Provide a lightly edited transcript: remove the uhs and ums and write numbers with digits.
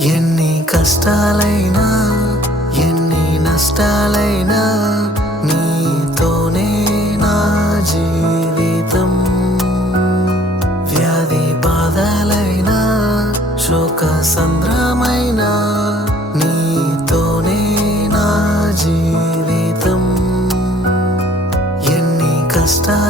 ఎన్ని కష్టాలైనా ఎన్ని నష్టాలైనా నీతోనే నా జీవితం. వ్యాధి బాధలైనా శోక సంద్రమైనా నీతోనే నా జీవితం. ఎన్ని కష్టాలు